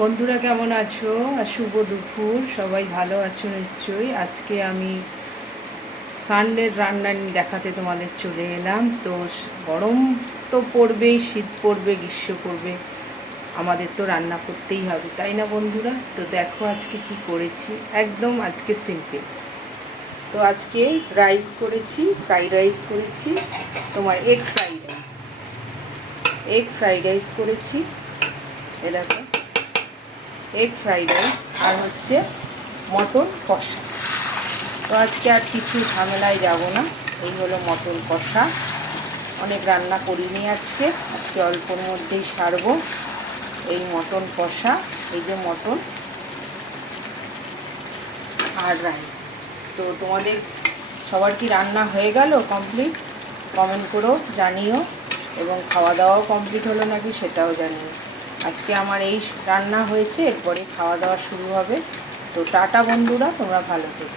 বন্ধুরা কেমন আছো? আর শুভ দুপুর, সবাই ভালো আছো নিশ্চয়ই। আজকে আমি সানডের রান্না দেখাতে তোমাদের চলে এলাম। তো গরম তো পড়বেই, শীত পড়বে, গ্রীষ্ম পড়বে, আমাদের তো রান্না করতেই হবে, তাই না বন্ধুরা? তো দেখো আজকে কি করেছি, একদম আজকে সিম্পল। তো আজকে রাইস করেছি, ফ্রাইড রাইস করেছি, তোমার এগ ফ্রাইড রাইস করেছি। এ দেখো, এগ ফ্রাইড রাইস আর হচ্ছে মটন কষা। তো আজকে আর কিছু ঝামেলায় যাব না, এই হলো মটন কষা। অনেক রান্না করিনি আজকে অল্পর মধ্যেই সারবো। এই মটন কষা, এই যে মটন আর রাইস। তো তোমাদের সবার কি রান্না হয়ে গেল কমপ্লিট? কমেন্ট করো, জানিও। এবং খাওয়া দাওয়াও কমপ্লিট হলো নাকি সেটাও জানিও। আজকে আমার এই রান্না হয়েছে, এরপরে খাওয়া দাওয়া শুরু হবে। তো টাটা বন্ধুরা, তোমরা ভালো থেকো।